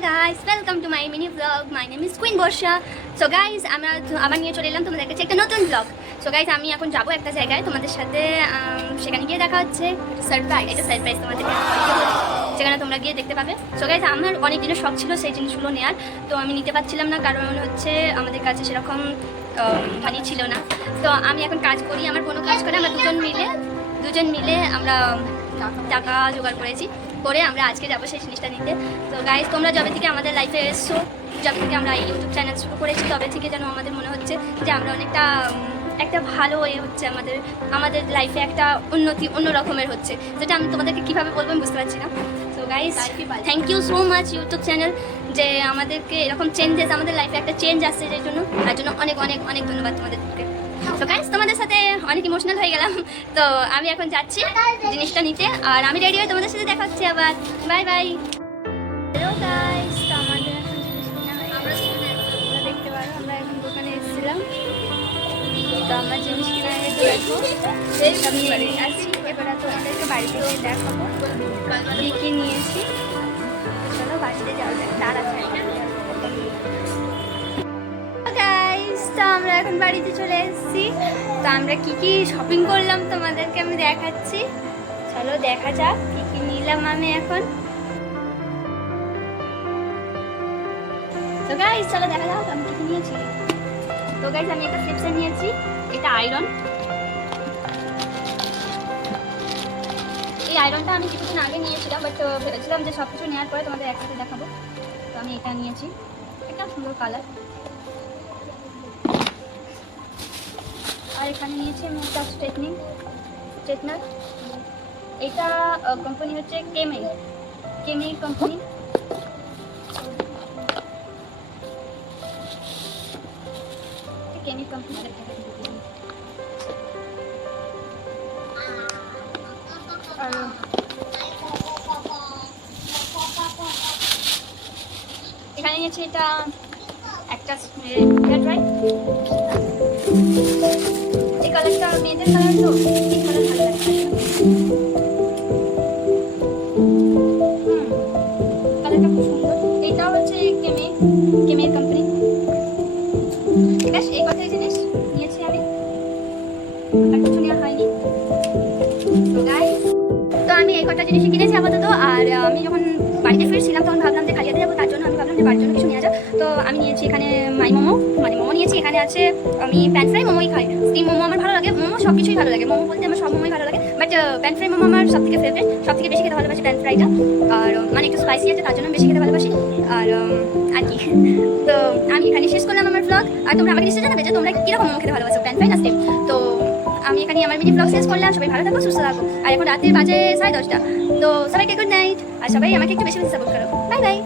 guys, welcome to my mini vlog. My name is Queen Borsha. So guys, আমরা আবার নিয়ে চলে এলাম তোমাদের কাছে একটা নতুন vlog. So guys, আমি এখন যাব একটা জায়গায় তোমাদের সাথে সেখানে গিয়ে দেখা হচ্ছে সারপ্রাইজ। এটা সারপ্রাইজ তোমাদেরকে যেখানে তোমরা গিয়ে দেখতে পাবে। So guys, আমার অনেক দিনের শখ ছিল সেই জিনিসগুলো নেওয়ার, তো আমি নিতে পারছিলাম না কারণ হচ্ছে আমাদের কাছে সেরকম মানি ছিল না। তো আমি এখন কাজ করি, আমার কোনো কাজ করে আমরা দুজন মিলে আমরা টাকা জোগাড় করেছি করে আমরা আজকে যাবো সেই জিনিসটা নিতে। তো গাইজ, তোমরা যবে থেকে আমাদের লাইফে এসছো, যবে থেকে আমরা ইউটিউব চ্যানেল শুরু করেছি, তবে থেকে যেন আমাদের মনে হচ্ছে যে আমরা অনেকটা একটা ভালো হচ্ছে আমাদের লাইফে একটা উন্নতি অন্য রকমের হচ্ছে, যেটা আমি তোমাদেরকে কীভাবে বলবো আমি বুঝতে পারছি না। So guys, thank you so much YouTube channel, যে আমাদেরকে এরকম চেঞ্জেস, আমাদের লাইফে একটা চেঞ্জ আসছে যার জন্য, তার জন্য অনেক অনেক অনেক ধন্যবাদ তোমাদেরকে। তো গাইজ, তোমাদের সাথে অনেক ইমোশনাল হয়ে গেলাম, তো আমি এখন যাচ্ছি জিনিসটা নিতে, আর আমি রেডি হয়ে তোমাদের সাথে দেখা হচ্ছে আবার। Bye bye. হ্যালো গাইজ, তো আমাদের এখন জিনিস কেনা হয়ে গেছে, তোমরা দেখতে পারো আমরা এখন দোকানে এসেছিলাম, তো আমার জিনিস কেনা হয়ে গেছে, দেখো আমি আসছি। এবার তোমাদেরকে বাড়িতে গিয়ে দেখাবো কী কী নিয়েছি। চলো বাড়িতে যাওয়া যাক, তাড়াতাড়ি। তো আমরা এখন বাড়িতে চলে এসেছি, তো আমরা কি কি শপিং করলাম তোমাদেরকে আমি দেখাচ্ছি। চলো দেখা যাক কি কি নিলাম আমি এখন। তো গাইস, চলো দেখা যাক আমি কি কি নিয়েছি। তো গাইস, আমি একটা ফ্লিপসে নিয়েছি, এটা আয়রন। এই আয়রনটা আমি কিছুদিন আগে নিয়েছিলাম, বাট ভেবেছিলাম যে সব কিছু নেওয়ার পরে তোমাদের একসাথে দেখাবো, তো আমি এটা নিয়েছি। একটা সুন্দর কালার। আর এখানে নিয়েছি আমি একটা স্ট্রেটনার। এটা কোম্পানি হচ্ছে কেমি কোম্পানি। আর এখানে নিয়েছি এটা একটা হেয়ার ড্রাই। এই কালারটা মেয়েদের কালার, তো এই কালার ভালো লাগছে। কালারটা খুব সুন্দর। এইটাও হচ্ছে কেমের কোম্পানি। ঠিক আছে, এই কথাই জিনিস নিয়েছি আমি, আর কিছু নেওয়া হয়নি। তো গাইস, তো আমি এই কটা জিনিসই কিনেছি আপাতত। আর আমি যখন বাড়িতে ফিরছিলাম তখন ভাবলাম যে কালিয়াতে যাবো, তার জন্য আমি ভাবলাম যে বাড়ির জন্য কিছু নিয়ে যাও। তো আমি নিয়েছি এখানে মোমো নিয়েছি। এখানে আছে, আমি প্যান ফ্রাই মোমোই খাই, স্টিম মোমো আমার ভালো লাগে, মোমো সব কিছুই ভালো লাগে। মোমো বলতে আমার সব মোমোই ভালো লাগে, বাট প্যান ফ্রাই মোমো আমার সব থেকে ফেভারিট, সব থেকে বেশি খেতে ভালোবাসি প্যান ফ্রাইটা। আর মানে একটু স্পাইসি আছে, তার জন্য বেশি খেতে ভালোবাসি। আর কি, তো আমি এখানে শেষ করলাম আমার ব্লগ। আর তোমরা আমাকে নিশ্চয়ই জানাবে যে তোমরা কীরকম মোমো খেতে ভালোবাসো, প্যান ফ্রাই না স্টিম। তো আমি এখানে আমার মিনি ব্লগ শেষ করলাম। সবাই ভালো থাকো, সুস্থ থাকো। আর এখন রাত্রি বাজে 10:30। তো সবাইকে গুড নাইট, আর সবাই আমাকে একটু বেশি বেশি সাপোর্ট করো। Bye bye.